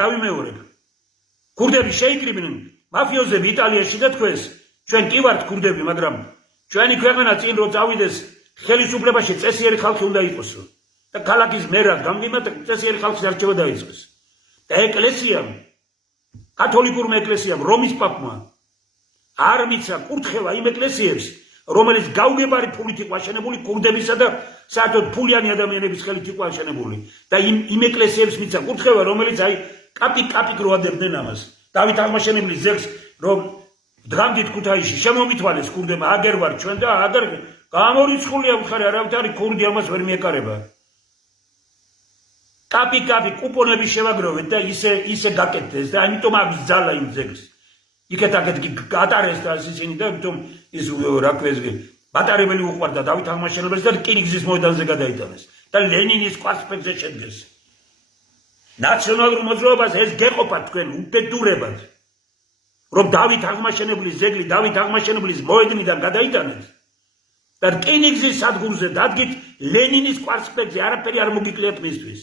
დავიმეორებ. ქურდები შეიკრიბნენ მაფიოზები იტალიაში და თქვენს ჩვენ კი ვართ ქურდები, მაგრამ ჩვენი ქვეყანა წინ რო წავიდეს ხელისუფლებაში წესიერი ხალხი უნდა იყოსო და ქალაქის მერად გამგიმათ წესიერი ხალხის არჩევა დაიწყეს. და ეკლესიამ, კათოლიკურმა ეკლესიამ, რომის პაპმა არ მიცა კურთხევა იმ ეკლესიებს, რომელიც გაუგებარი ფულით იყო აშენებული ქურდებისა და საერთოდ ფულიანი ადამიანების ხელით იყო აშენებული. და იმ ეკლესიებს მიცა კურთხევა, რომელიც აი კაპიკ რო ადებდნენ ამას. დავით აღმაშენებლის ძეგლს რომ დღამდით ქუთაისში შემომითვალეს ქურდებმა, აგერ ვარ ჩვენ და აგერ გამორიცხულია უთხარი არავით არის ქურდი ამას ვერ მიეკარება. კაპიკ კუპონები შევაგროვეთ და ისე გაკეთდეს და ამიტომ აქვს ძალა იმ ძეგლს. იქეთ კი ატარეს და ისინი და ამიტომ ის რა ქვია ბატარებელი უყვარდა დავით აღმაშენებელს და რკინიგზის მოედანზე გადაიტანეს და ლენინის კვარცხლბეკზე შედგეს. ნაციონალურ მოძრაობას ეს გეყოფა თქვენ უბედურებად, რომ დავით აღმაშენებლის ძეგლი დავით აღმაშენებლის მოედნიდან გადაიტანეთ და რკინიგზის სადგურზე დადგით ლენინის კვარცხლბეკზე, არაფერი არ მოგიკლიათ მისთვის.